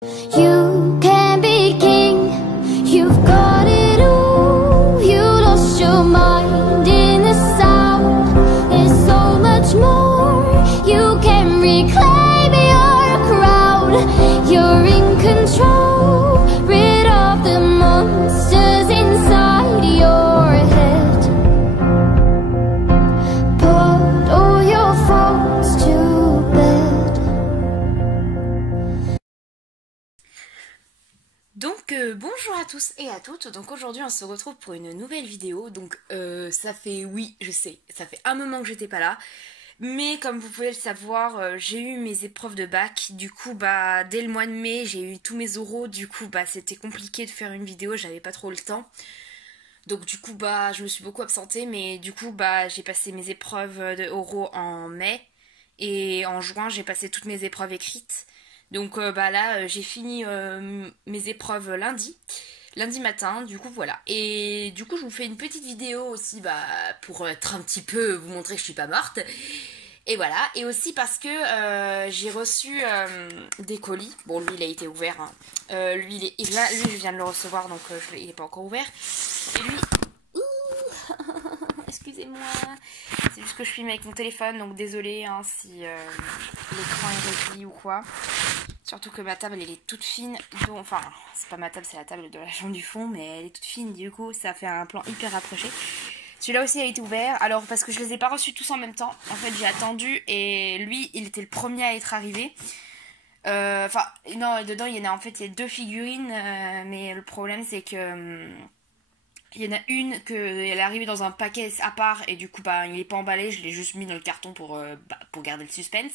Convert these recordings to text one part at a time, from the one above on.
You can be king, you've got it all. You lost your mind in the south. There's so much more. You can reclaim your crowd. You're in control, rid of the monsters inside your head. Put all your faults to bed. Donc bonjour à tous et à toutes. Donc aujourd'hui on se retrouve pour une nouvelle vidéo. Donc ça fait, oui je sais, ça fait un moment que j'étais pas là, mais comme vous pouvez le savoir, j'ai eu mes épreuves de bac. Du coup bah dès le mois de mai j'ai eu tous mes oraux. Du coup bah c'était compliqué de faire une vidéo, j'avais pas trop le temps. Donc du coup bah je me suis beaucoup absentée, mais du coup bah j'ai passé mes épreuves de oraux en mai, et en juin j'ai passé toutes mes épreuves écrites. Donc bah là j'ai fini mes épreuves lundi matin, du coup voilà. Et du coup je vous fais une petite vidéo aussi bah pour être un petit peu vous montrer que je suis pas morte. Et voilà, et aussi parce que j'ai reçu des colis. Bon lui il a été ouvert hein. Lui je viens de le recevoir, donc il n'est pas encore ouvert. Et lui, excusez-moi, c'est juste que je filme avec mon téléphone, donc désolé hein, si l'écran est réduit ou quoi. Surtout que ma table elle est toute fine, donc, enfin c'est pas ma table, c'est la table de la chambre du fond, mais elle est toute fine, du coup ça fait un plan hyper rapproché. Celui-là aussi a été ouvert, alors parce que je les ai pas reçus tous en même temps, en fait j'ai attendu, et lui il était le premier à être arrivé. Enfin non, dedans il y en a en fait, il y a deux figurines, mais le problème c'est que il y en a une elle est arrivée dans un paquet à part, et du coup bah il est pas emballé, je l'ai juste mis dans le carton pour garder le suspense.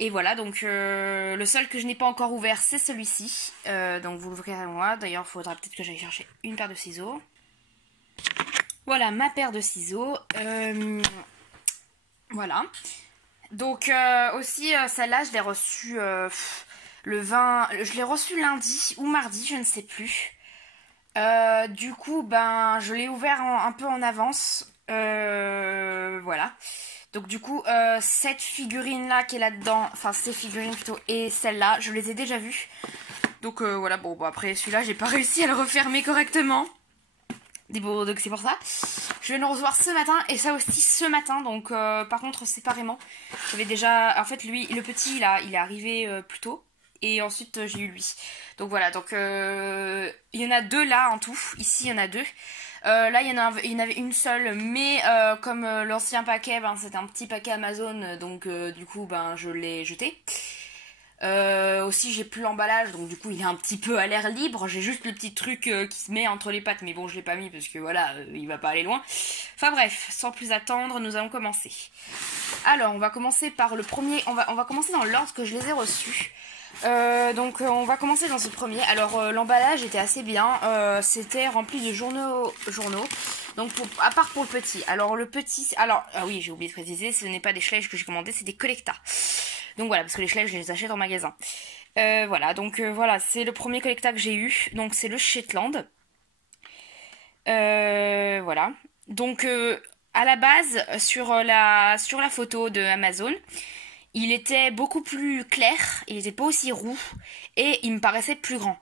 Et voilà, donc le seul que je n'ai pas encore ouvert c'est celui-ci, donc vous l'ouvrirez moi. D'ailleurs il faudra peut-être que j'aille chercher une paire de ciseaux. Voilà ma paire de ciseaux. Voilà. Donc aussi celle-là je l'ai reçue le 20, je l'ai reçue lundi ou mardi, je ne sais plus. Du coup ben je l'ai ouvert un peu en avance. Voilà. Donc du coup cette figurine là qui est là dedans, enfin ces figurines plutôt, et celle-là je les ai déjà vues. Donc voilà, bon après celui-là j'ai pas réussi à le refermer correctement. Donc c'est pour ça. Je viens de le recevoir ce matin, et ça aussi ce matin, donc par contre séparément. J'avais déjà, en fait lui, le petit là, il est arrivé plus tôt. Et ensuite j'ai eu lui. Donc voilà, donc il y en a deux là en tout. Ici il y en a deux. Là il y en avait une seule, mais comme l'ancien paquet, ben, c'était un petit paquet Amazon, donc du coup ben, je l'ai jeté. Aussi j'ai plus l'emballage, donc du coup il est un petit peu à l'air libre. J'ai juste le petit truc qui se met entre les pattes, mais bon je l'ai pas mis parce que voilà, il va pas aller loin. Enfin bref, sans plus attendre, nous allons commencer. Alors on va commencer par le premier, on va commencer dans l'ordre que je les ai reçus. Donc on va commencer dans ce premier. Alors l'emballage était assez bien, c'était rempli de journaux. Donc à part pour le petit. Alors le petit, ah oui j'ai oublié de préciser, ce n'est pas des Schleich que j'ai commandé, c'est des Collecta. Donc voilà, parce que les Schleich je les achète en magasin. Voilà, donc voilà, c'est le premier Collecta que j'ai eu. Donc c'est le Shetland. Voilà. Donc à la base sur la photo de Amazon, il était beaucoup plus clair, il n'était pas aussi roux, et il me paraissait plus grand.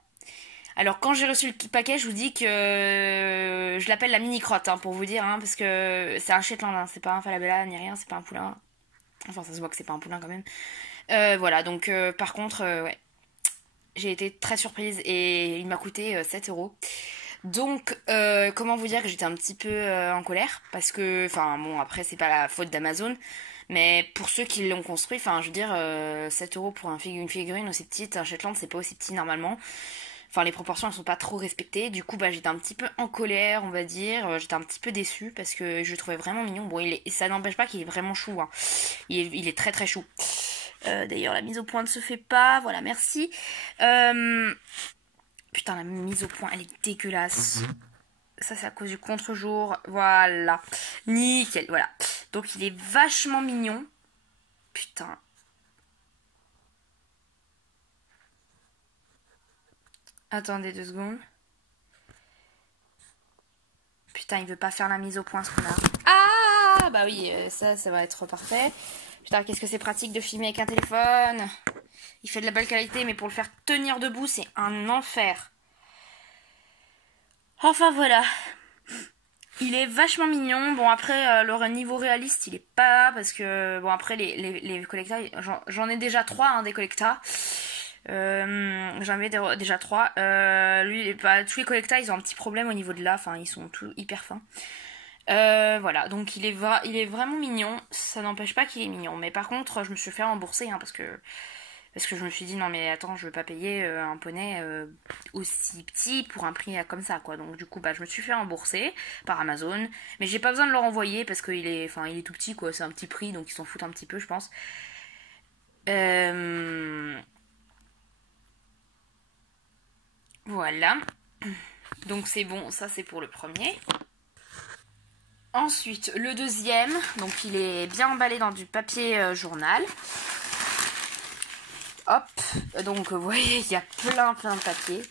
Alors quand j'ai reçu le paquet, je vous dis que je l'appelle la mini crotte, hein, pour vous dire, hein, parce que c'est un Shetland, hein, c'est pas un Falabella ni rien, c'est pas un poulain. Enfin ça se voit que c'est pas un poulain quand même. Voilà, donc par contre, ouais, j'ai été très surprise, et il m'a coûté 7 €. Donc, comment vous dire que j'étais un petit peu en colère, parce que, enfin bon, après c'est pas la faute d'Amazon, mais pour ceux qui l'ont construit, enfin je veux dire, 7 € pour une figurine aussi petite, un Shetland c'est pas aussi petit normalement. Enfin les proportions elles sont pas trop respectées, du coup bah j'étais un petit peu en colère on va dire, j'étais un petit peu déçue parce que je le trouvais vraiment mignon. Bon ça n'empêche pas qu'il est vraiment chou, hein. Il est très très chou. D'ailleurs la mise au point ne se fait pas, voilà merci. Putain la mise au point elle est dégueulasse. Ça c'est à cause du contre-jour, voilà, nickel, voilà. Donc il est vachement mignon. Putain. Attendez 2 secondes. Putain il veut pas faire la mise au point ce connard. Ah bah oui, ça va être parfait. Putain qu'est-ce que c'est pratique de filmer avec un téléphone. Il fait de la belle qualité, mais pour le faire tenir debout, c'est un enfer. Enfin voilà. Il est vachement mignon. Bon après le niveau réaliste il est pas, parce que bon après les collectas, j'en ai déjà 3 hein, des collectas. J'en avais déjà 3. Lui, tous les collectas ils ont un petit problème au niveau de là, enfin ils sont tous hyper fins. Voilà, donc il est vraiment mignon. Ça n'empêche pas qu'il est mignon, mais par contre je me suis fait rembourser hein, parce que je me suis dit non mais attends, je veux pas payer un poney aussi petit pour un prix comme ça quoi. Donc du coup je me suis fait rembourser par Amazon, mais j'ai pas besoin de le renvoyer parce qu'il est tout petit quoi, c'est un petit prix donc ils s'en foutent un petit peu je pense. Voilà. Donc c'est bon, ça c'est pour le premier. Ensuite le deuxième, donc il est bien emballé dans du papier journal. Hop, donc vous voyez, il y a plein de papier.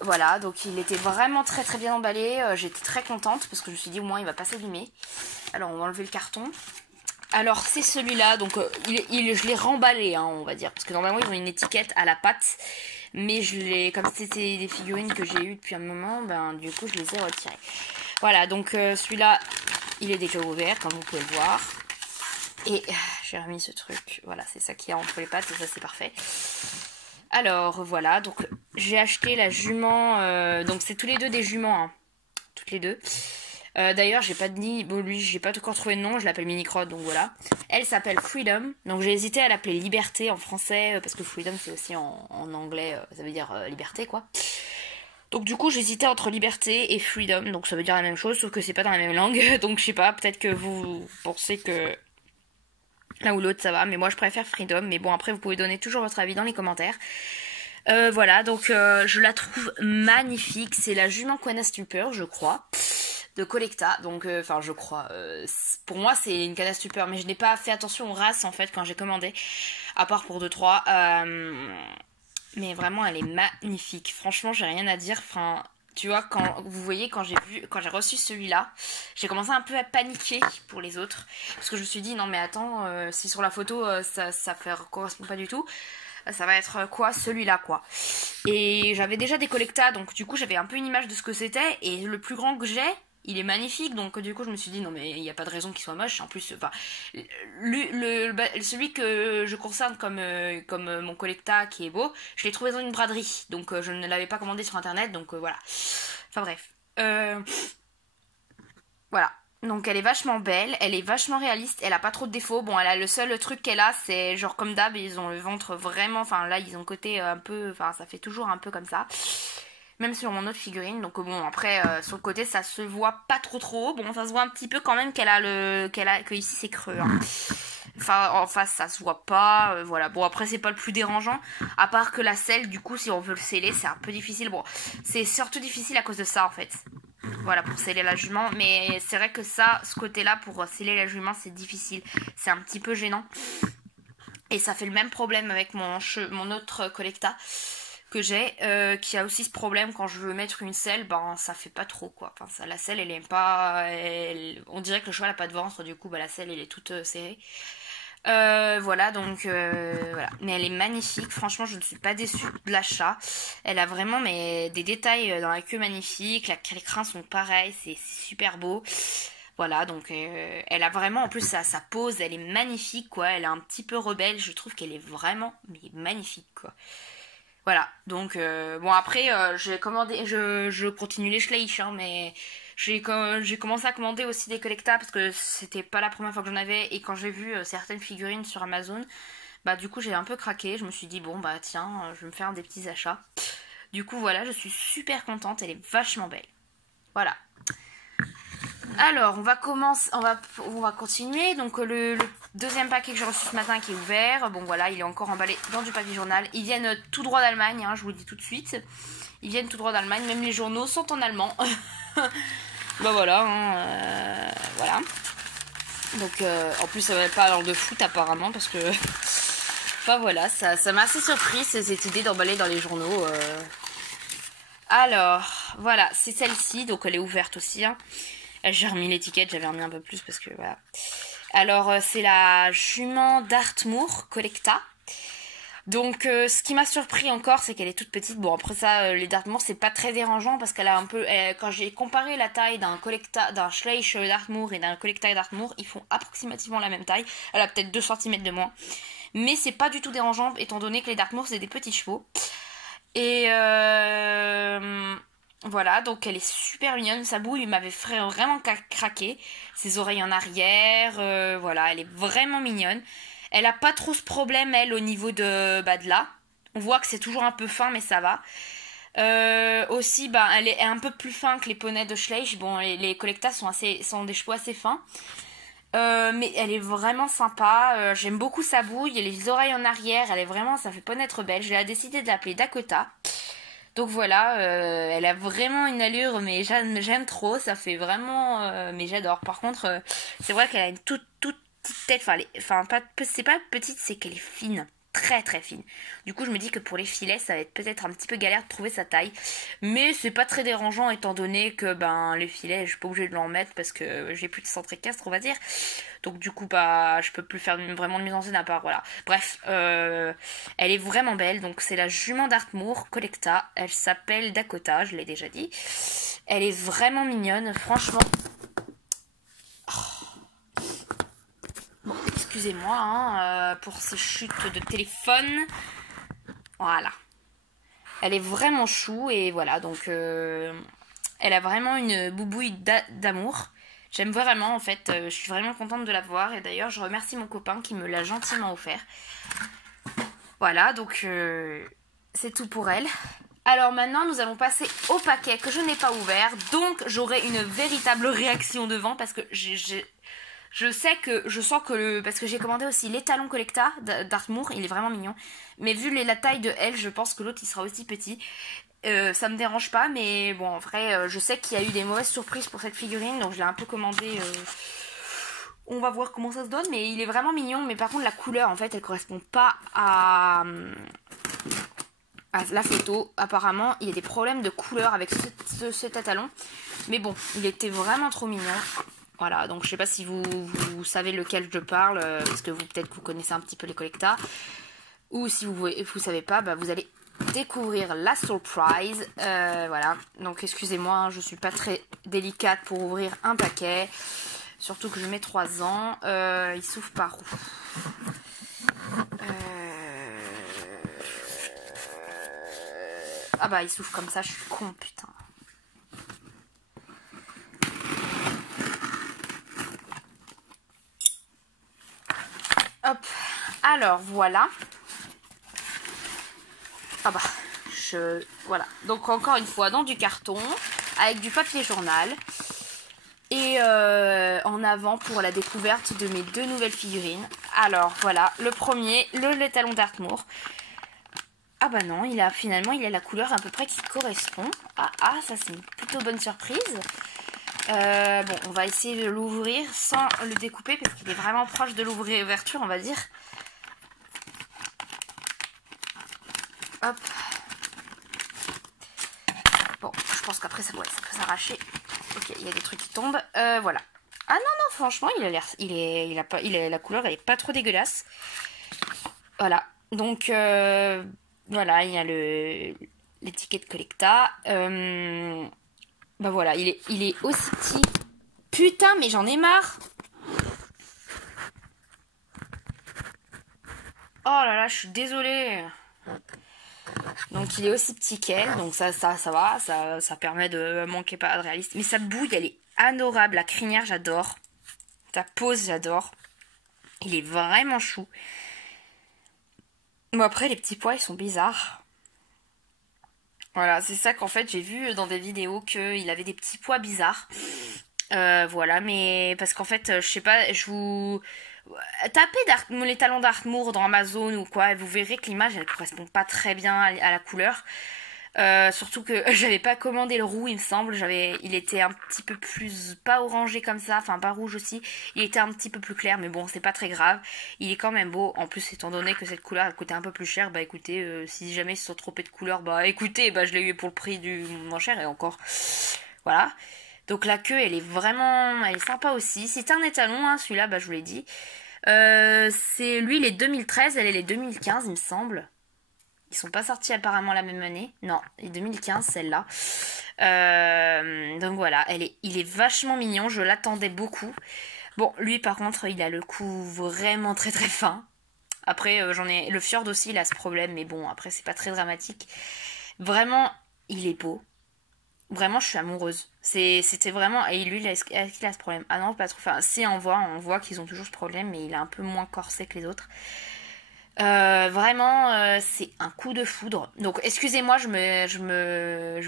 Voilà, donc il était vraiment très bien emballé. J'étais très contente parce que je me suis dit au moins il va pas s'abîmer. Alors on va enlever le carton. Alors c'est celui-là, donc je l'ai remballé, hein, on va dire. Parce que normalement ils ont une étiquette à la pâte. Mais comme c'était des figurines que j'ai eues depuis un moment, du coup je les ai retirées. Voilà, donc celui-là, il est déjà ouvert, comme vous pouvez le voir. Et j'ai remis ce truc, voilà, c'est ça qu'il y a entre les pattes, et ça c'est parfait. Alors voilà, donc j'ai acheté la jument, donc c'est tous les deux des juments, hein, toutes les deux. D'ailleurs j'ai pas dit, bon lui j'ai pas encore trouvé de nom, je l'appelle Minicrot, donc voilà. Elle s'appelle Freedom, donc j'ai hésité à l'appeler Liberté en français, parce que Freedom c'est aussi en anglais, ça veut dire liberté quoi. Donc du coup j'hésitais entre liberté et freedom, donc ça veut dire la même chose, sauf que c'est pas dans la même langue, donc je sais pas, peut-être que vous pensez que l'un ou l'autre ça va, mais moi je préfère freedom, mais bon après vous pouvez donner toujours votre avis dans les commentaires. Voilà, donc je la trouve magnifique, c'est la jument Quena Stupor je crois, de Collecta, donc je crois, pour moi c'est une Quena Stupor, mais je n'ai pas fait attention aux races en fait quand j'ai commandé, à part pour 2-3, mais vraiment elle est magnifique, franchement j'ai rien à dire, enfin tu vois, quand vous voyez, quand j'ai reçu celui-là, j'ai commencé un peu à paniquer pour les autres, parce que je me suis dit non mais attends, si sur la photo ça correspond pas du tout, ça va être quoi celui-là quoi. Et j'avais déjà des Collecta, donc du coup j'avais un peu une image de ce que c'était, et le plus grand que j'ai, il est magnifique, donc du coup je me suis dit non mais il n'y a pas de raison qu'il soit moche. En plus celui que je conserve comme mon Collecta qui est beau, je l'ai trouvé dans une braderie, donc je ne l'avais pas commandé sur internet, donc voilà, enfin bref, voilà. Donc elle est vachement belle, elle est vachement réaliste, elle a pas trop de défauts. Bon, elle a le seul truc qu'elle a, c'est genre comme d'hab, ils ont le ventre vraiment, enfin là ils ont le côté un peu, enfin ça fait toujours un peu comme ça. Même sur mon autre figurine, donc bon après sur le côté ça se voit pas trop. Bon ça se voit un petit peu quand même que ici c'est creux. Hein. Enfin en face ça se voit pas, voilà. Bon après c'est pas le plus dérangeant, à part que la selle du coup si on veut le sceller c'est un peu difficile. Bon c'est surtout difficile à cause de ça en fait. Voilà, pour sceller la jument, mais c'est vrai que ça, ce côté-là, pour sceller la jument, c'est difficile. C'est un petit peu gênant. Et ça fait le même problème avec mon autre Collecta que j'ai, qui a aussi ce problème quand je veux mettre une selle, ça fait pas trop, quoi. Enfin, la selle, elle est pas... on dirait que le cheval a pas de ventre, du coup, la selle, elle est toute serrée. Voilà, donc voilà. Mais elle est magnifique, franchement je ne suis pas déçue de l'achat. Elle a vraiment des détails dans la queue magnifiques, les crins sont pareils, c'est super beau. Voilà, donc elle a vraiment, en plus sa pose, elle est magnifique quoi, elle est un petit peu rebelle, je trouve qu'elle est vraiment magnifique quoi. Voilà, donc bon après j'ai commandé, je continue les Schleich, hein, mais j'ai commencé à commander aussi des Collecta parce que c'était pas la première fois que j'en avais, et quand j'ai vu certaines figurines sur Amazon, du coup j'ai un peu craqué, je me suis dit bon tiens, je vais me faire des petits achats. Du coup voilà, je suis super contente, elle est vachement belle. Voilà. Alors on va continuer, donc le deuxième paquet que j'ai reçu ce matin qui est ouvert, bon voilà, il est encore emballé dans du papier journal, ils viennent tout droit d'Allemagne, hein, je vous le dis tout de suite, ils viennent tout droit d'Allemagne, même les journaux sont en allemand. Voilà, hein, voilà. Donc en plus ça va pas alors de foot apparemment, parce que enfin voilà, ça m'a assez surpris cette idée d'emballer dans les journaux. Alors voilà, c'est celle-ci, donc elle est ouverte aussi, hein. J'ai remis l'étiquette, j'avais remis un peu plus parce que voilà. Alors c'est la jument Dartmoor Collecta. Donc ce qui m'a surpris encore, c'est qu'elle est toute petite. Bon, après ça, les Dartmoor, c'est pas très dérangeant parce qu'elle a un peu... quand j'ai comparé la taille d'un Schleich Dartmoor et d'un Collecta Dartmoor, ils font approximativement la même taille. Elle a peut-être 2 cm de moins. Mais c'est pas du tout dérangeant étant donné que les Dartmoor, c'est des petits chevaux. Et voilà, donc elle est super mignonne. Sa bouille m'avait vraiment craqué. Ses oreilles en arrière, voilà, elle est vraiment mignonne. Elle a pas trop ce problème, elle, au niveau de là. On voit que c'est toujours un peu fin, mais ça va. Aussi, elle est un peu plus fin que les poneys de Schleich. Bon, les Collecta sont des chevaux assez fins. Mais elle est vraiment sympa. J'aime beaucoup sa bouille et les oreilles en arrière. Elle est vraiment, ça fait poney être belle. J'ai décidé de l'appeler Dakota. Donc voilà, elle a vraiment une allure, mais j'aime trop. Ça fait vraiment, mais j'adore. Par contre, c'est vrai qu'elle a une toute petite tête. C'est pas petite, c'est qu'elle est fine. Très très fine. Du coup je me dis que pour les filets ça va être peut-être un petit peu galère de trouver sa taille. Mais c'est pas très dérangeant étant donné que les filets je suis pas obligée de l'en mettre parce que j'ai plus de centre équestre on va dire. Donc du coup je peux plus faire vraiment de mise en scène à part voilà. Bref, elle est vraiment belle. Donc c'est la jument Dartmoor Collecta. Elle s'appelle Dakota, je l'ai déjà dit. Elle est vraiment mignonne, franchement. Bon, excusez-moi pour ces chutes de téléphone. Voilà. Elle est vraiment chou et voilà, donc elle a vraiment une boubouille d'amour. J'aime vraiment en fait, je suis vraiment contente de la voir et d'ailleurs je remercie mon copain qui me l'a gentiment offert. Voilà, donc c'est tout pour elle. Alors maintenant nous allons passer au paquet que je n'ai pas ouvert, donc j'aurai une véritable réaction devant parce que je sens que parce que j'ai commandé aussi l'étalon Collecta Dartmoor, il est vraiment mignon. Mais vu la taille de elle, je pense que l'autre il sera aussi petit. Ça me dérange pas, mais bon en vrai, je sais qu'il y a eu des mauvaises surprises pour cette figurine, donc je l'ai un peu commandé. On va voir comment ça se donne, mais il est vraiment mignon. Mais par contre la couleur en fait, elle correspond pas à la photo. Apparemment, il y a des problèmes de couleur avec cet étalon. Mais bon, il était vraiment trop mignon. Voilà, donc je sais pas si vous savez lequel je parle, parce que peut-être que vous connaissez un petit peu les Collecta. Ou si vous savez pas, vous allez découvrir la surprise. Voilà, donc excusez-moi, je suis pas très délicate pour ouvrir un paquet. Surtout que je mets 3 ans. Il s'ouvre par où il s'ouvre comme ça, je suis con, putain. Hop, alors voilà. Voilà. Donc encore une fois dans du carton, avec du papier journal. Et en avant pour la découverte de mes 2 nouvelles figurines. Alors voilà, le premier, l'étalon Dartmoor. Ah bah non, finalement il a la couleur à peu près qui correspond. Ah ça c'est une plutôt bonne surprise. Bon, on va essayer de l'ouvrir sans le découper parce qu'il est vraiment proche de l'ouverture, on va dire. Hop. Bon, je pense qu'après ça peut s'arracher. Ok, il y a des trucs qui tombent. Voilà. Ah non, franchement, la couleur elle est pas trop dégueulasse. Voilà. Donc, voilà, il y a l'étiquette Collecta. Voilà, il est aussi petit. Putain, mais j'en ai marre. Oh là là, je suis désolée. Donc il est aussi petit qu'elle, donc ça va, ça permet de manquer pas de réaliste. Mais sa bouille, elle est adorable, la crinière, j'adore. Sa pose, j'adore. Il est vraiment chou. Bon après, les petits pois, ils sont bizarres. Voilà, c'est ça qu'en fait j'ai vu dans des vidéos qu'il avait des petits pois bizarres. Voilà, mais parce qu'en fait, je sais pas, tapez l'étalon Dartmoor dans Amazon ou quoi, et vous verrez que l'image elle correspond pas très bien à la couleur. Surtout que j'avais pas commandé le roux, il me semble. Il était un petit peu plus, pas orangé comme ça, enfin pas rouge aussi. Il était un petit peu plus clair, mais bon, c'est pas très grave. Il est quand même beau. En plus, étant donné que cette couleur elle coûtait un peu plus cher, écoutez, si jamais ils se sont trompés de couleur, écoutez, je l'ai eu pour le prix du moins cher et encore. Voilà. Donc la queue, elle est sympa aussi. C'est un étalon, hein, celui-là, je vous l'ai dit. Lui, il est 2013, elle est 2015, il me semble. Ils sont pas sortis apparemment la même année. Non, et 2015, celle-là. Donc voilà, il est vachement mignon, je l'attendais beaucoup. Bon, lui par contre, il a le cou vraiment très très fin. Après, le Fjord aussi, il a ce problème, mais bon, après, c'est pas très dramatique. Vraiment, il est beau. Vraiment, je suis amoureuse. C'était vraiment... Et lui, est-ce qu'il a ce problème? Ah non, pas trop. Enfin, si, on voit qu'ils ont toujours ce problème, mais il est un peu moins corsé que les autres. Vraiment, c'est un coup de foudre. Donc, excusez-moi, je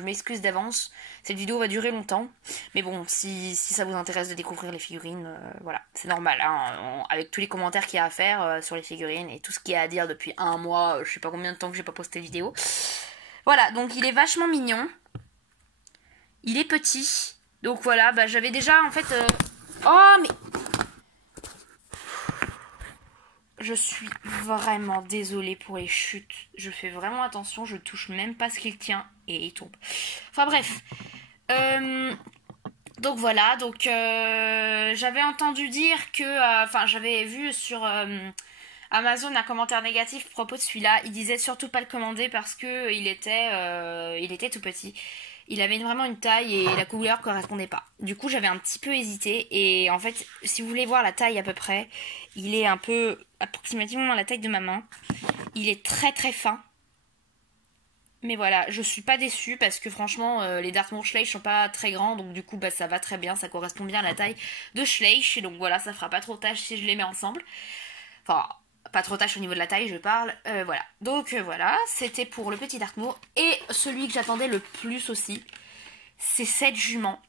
m'excuse d'avance. Cette vidéo va durer longtemps. Mais bon, si ça vous intéresse de découvrir les figurines, voilà, c'est normal. Hein, avec tous les commentaires qu'il y a à faire sur les figurines et tout ce qu'il y a à dire depuis un mois, je sais pas combien de temps que j'ai pas posté de vidéo. Voilà, donc il est vachement mignon. Il est petit. Donc voilà, bah j'avais déjà en fait... Oh, mais... Je suis vraiment désolée pour les chutes. Je fais vraiment attention, je touche même pas ce qu'il tient et il tombe. Enfin bref. Donc voilà, j'avais entendu dire que... Enfin, j'avais vu sur Amazon un commentaire négatif à propos de celui-là. Il disait surtout pas le commander parce que il était tout petit. Il avait vraiment une taille et la couleur correspondait pas. Du coup, j'avais un petit peu hésité. Et en fait, si vous voulez voir la taille à peu près, il est un peu approximativement la taille de ma main. Il est très très fin. Mais voilà, je suis pas déçue parce que franchement, les Dartmoor Schleich sont pas très grands. Donc du coup, bah, ça va très bien. Ça correspond bien à la taille de Schleich. Donc voilà, ça fera pas trop tâche si je les mets ensemble. Enfin... Pas trop tâche au niveau de la taille, je parle. Voilà. Donc voilà, c'était pour le petit Dartmoor. Et celui que j'attendais le plus aussi, c'est cette jument.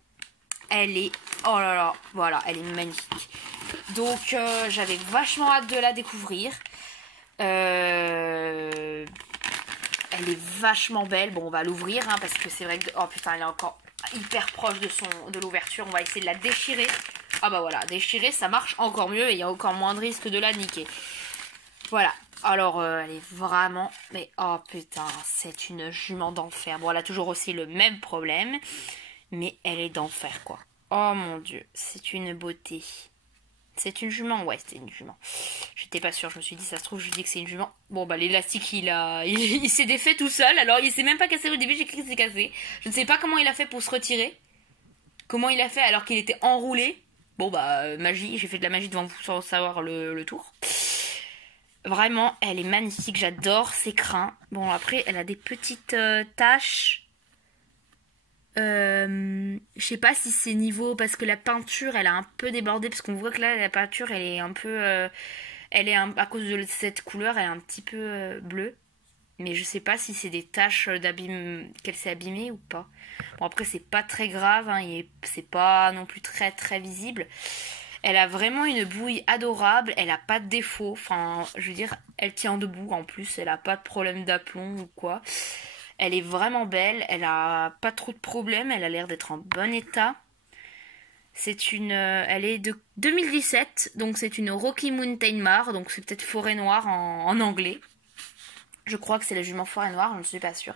Elle est... Oh là là, voilà, elle est magnifique. Donc j'avais vachement hâte de la découvrir. Elle est vachement belle. Bon, on va l'ouvrir, hein, parce que c'est vrai que... Oh putain, elle est encore hyper proche de l'ouverture. On va essayer de la déchirer. Ah bah voilà, déchirer, ça marche encore mieux et il y a encore moins de risque de la niquer. Voilà, alors elle est vraiment... Mais oh putain, c'est une jument d'enfer. Bon, elle a toujours aussi le même problème, mais elle est d'enfer, quoi. Oh mon dieu, c'est une beauté. C'est une jument? Ouais, c'est une jument. J'étais pas sûre, je me suis dit, ça se trouve, je dis que c'est une jument. Bon, bah l'élastique, il s'est défait tout seul, alors il s'est même pas cassé au début, j'ai cru qu'il s'est cassé. Je ne sais pas comment il a fait pour se retirer. Comment il a fait alors qu'il était enroulé. Bon, bah, magie, j'ai fait de la magie devant vous sans savoir le tour. Vraiment, elle est magnifique, j'adore ses crins. Bon, après, elle a des petites taches. Je sais pas si c'est niveau, parce que la peinture, elle a un peu débordé, parce qu'on voit que là, la peinture, elle est un peu... à cause de cette couleur, elle est un petit peu bleue. Mais je sais pas si c'est des taches qu'elle s'est abîmée ou pas. Bon, après, c'est pas très grave, hein, c'est pas non plus très très visible. Elle a vraiment une bouille adorable, elle a pas de défaut, enfin, je veux dire, elle tient debout en plus, elle a pas de problème d'aplomb ou quoi. Elle est vraiment belle, elle a pas trop de problèmes, elle a l'air d'être en bon état. Elle est de 2017, donc c'est une Rocky Mountain Mare, donc c'est peut-être forêt noire en anglais. Je crois que c'est la jument forêt noire, je ne suis pas sûre.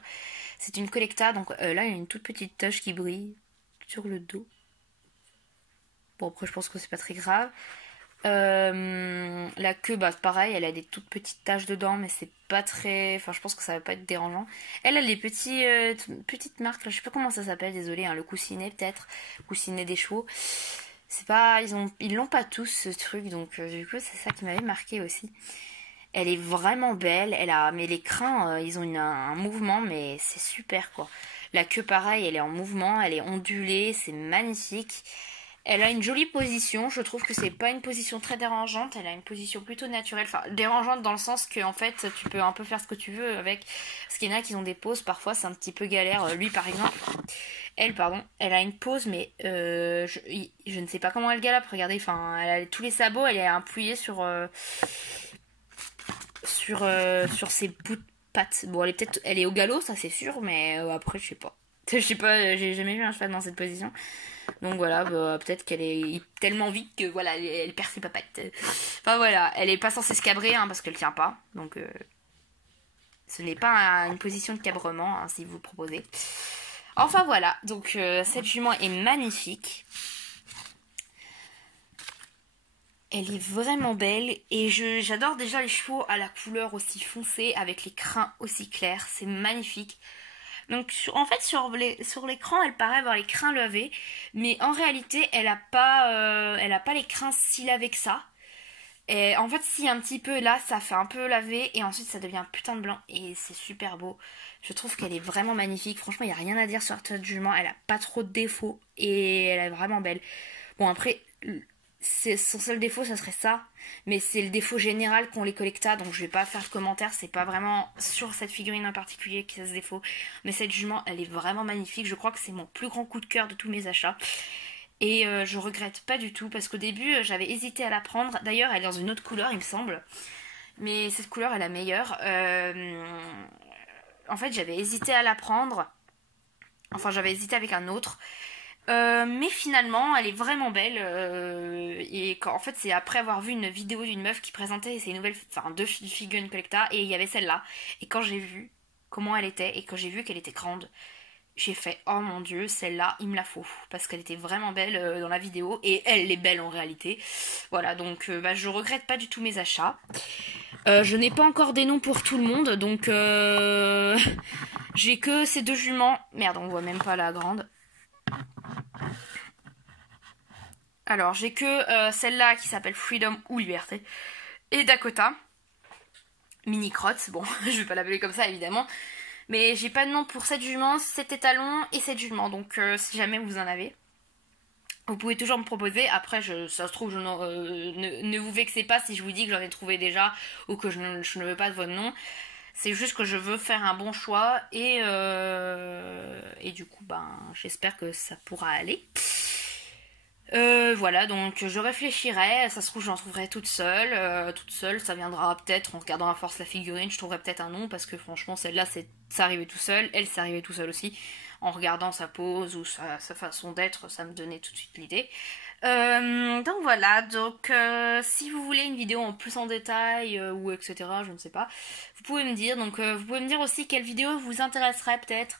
C'est une collecta, donc là il y a une toute petite tache qui brille sur le dos. Bon, après, je pense que c'est pas très grave. La queue, bah, pareil, elle a des toutes petites taches dedans, mais c'est pas très... Enfin, je pense que ça va pas être dérangeant. Elle a les petites marques, là, je sais pas comment ça s'appelle, désolé, hein, le coussinet, peut-être. Coussinet des chevaux. C'est pas... Ils l'ont pas tous, ce truc, donc du coup, c'est ça qui m'avait marqué aussi. Elle est vraiment belle, mais les crins, ils ont un mouvement, mais c'est super, quoi. La queue, pareil, elle est en mouvement, elle est ondulée, c'est magnifique. Elle a une jolie position, je trouve que c'est pas une position très dérangeante, elle a une position plutôt naturelle, enfin dérangeante dans le sens que en fait tu peux un peu faire ce que tu veux avec, parce qu'il y en a qui ont des poses, parfois c'est un petit peu galère, lui par exemple, elle a une pose mais je ne sais pas comment elle galope, regardez, enfin elle a tous les sabots, elle est appuyée sur ses bouts de pattes, bon elle est au galop ça c'est sûr, mais après je sais pas, j'ai jamais vu un cheval dans cette position. Donc voilà, bah, peut-être qu'elle est tellement vite que voilà, elle perd ses papates. Enfin voilà, elle est pas censée se cabrer hein, parce qu'elle tient pas. Donc ce n'est pas une position de cabrement hein, si vous le proposez. Enfin voilà, donc cette jument est magnifique. Elle est vraiment belle et j'adore déjà les chevaux à la couleur aussi foncée avec les crins aussi clairs, c'est magnifique. Donc en fait sur l'écran elle paraît avoir les crins levés, mais en réalité elle a pas les crins si lavés que ça. Et en fait si un petit peu là ça fait un peu lavé et ensuite ça devient un putain de blanc et c'est super beau. Je trouve qu'elle est vraiment magnifique, franchement il n'y a rien à dire sur cette jument, elle a pas trop de défauts et elle est vraiment belle. Bon après son seul défaut ça serait ça, mais c'est le défaut général qu'ont les collectas, donc je vais pas faire de commentaires, c'est pas vraiment sur cette figurine en particulier qui a ce défaut, mais cette jument elle est vraiment magnifique, je crois que c'est mon plus grand coup de cœur de tous mes achats. Et je regrette pas du tout parce qu'au début j'avais hésité à la prendre, d'ailleurs elle est dans une autre couleur il me semble, mais cette couleur est la meilleure. En fait j'avais hésité à la prendre, enfin j'avais hésité avec un autre. Mais finalement, elle est vraiment belle. En fait, c'est après avoir vu une vidéo d'une meuf qui présentait ses nouvelles, enfin deux figurines collecta, et il y avait celle-là. Et quand j'ai vu comment elle était et quand j'ai vu qu'elle était grande, j'ai fait oh mon dieu, celle-là, il me la faut parce qu'elle était vraiment belle dans la vidéo et elle est belle en réalité. Voilà, donc je regrette pas du tout mes achats. Je n'ai pas encore des noms pour tout le monde, donc j'ai que ces deux juments. Merde, on voit même pas la grande. Alors, j'ai que celle-là qui s'appelle Freedom ou Liberté. Et Dakota. Mini crotte. Bon, je vais pas l'appeler comme ça, évidemment. Mais j'ai pas de nom pour cette jument, cet étalon et cette jument. Donc, si jamais vous en avez, vous pouvez toujours me proposer. Après, ça se trouve, ne vous vexez pas si je vous dis que j'en ai trouvé déjà ou que je ne veux pas de votre nom. C'est juste que je veux faire un bon choix et du coup, j'espère que ça pourra aller. Voilà, donc je réfléchirai, ça se trouve j'en trouverai toute seule, ça viendra peut-être en regardant à force la figurine, je trouverai peut-être un nom parce que franchement celle-là ça arrivait tout seul, elle s'est arrivée tout seul aussi, en regardant sa pose ou sa façon d'être, ça me donnait tout de suite l'idée. Donc voilà, donc si vous voulez une vidéo en plus en détail ou etc, je ne sais pas, vous pouvez me dire, donc vous pouvez me dire aussi quelle vidéo vous intéresserait peut-être.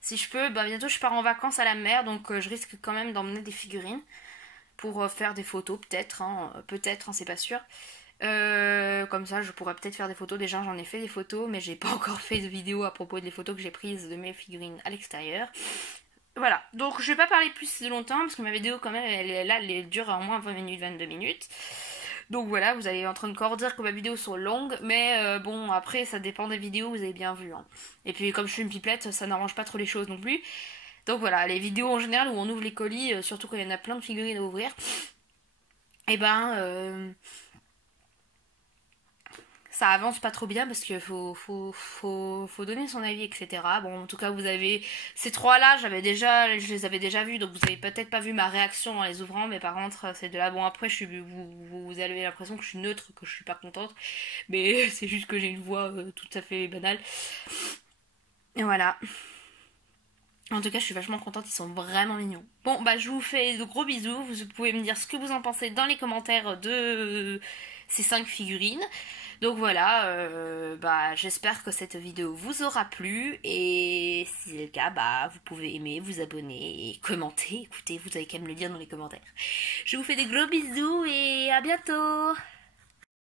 Si je peux, bientôt je pars en vacances à la mer, donc je risque quand même d'emmener des figurines pour faire des photos, peut-être, c'est pas sûr. Comme ça, je pourrais peut-être faire des photos. Déjà, j'en ai fait des photos, mais j'ai pas encore fait de vidéo à propos des photos que j'ai prises de mes figurines à l'extérieur. Voilà, donc je vais pas parler plus de longtemps, parce que ma vidéo, quand même, elle dure au moins 20 minutes, 22 minutes. Donc voilà, vous allez en train de encore dire que ma vidéo sont longues, mais bon, après, ça dépend des vidéos, vous avez bien vu. Hein. Et puis, comme je suis une pipelette, ça n'arrange pas trop les choses non plus. Donc voilà, les vidéos en général où on ouvre les colis, surtout quand il y en a plein de figurines à ouvrir, et ça avance pas trop bien parce qu'il faut donner son avis, etc. Bon, en tout cas, vous avez ces trois-là, je les avais déjà vus, donc vous avez peut-être pas vu ma réaction en les ouvrant, mais par contre, c'est de là. Bon, après, vous avez l'impression que je suis neutre, que je suis pas contente, mais c'est juste que j'ai une voix tout à fait banale. Et voilà. En tout cas, je suis vachement contente, ils sont vraiment mignons. Bon, je vous fais de gros bisous. Vous pouvez me dire ce que vous en pensez dans les commentaires de ces 5 figurines. Donc voilà, j'espère que cette vidéo vous aura plu. Et si c'est le cas, vous pouvez aimer, vous abonner et commenter. Écoutez, vous avez qu'à me le dire dans les commentaires. Je vous fais des gros bisous et à bientôt!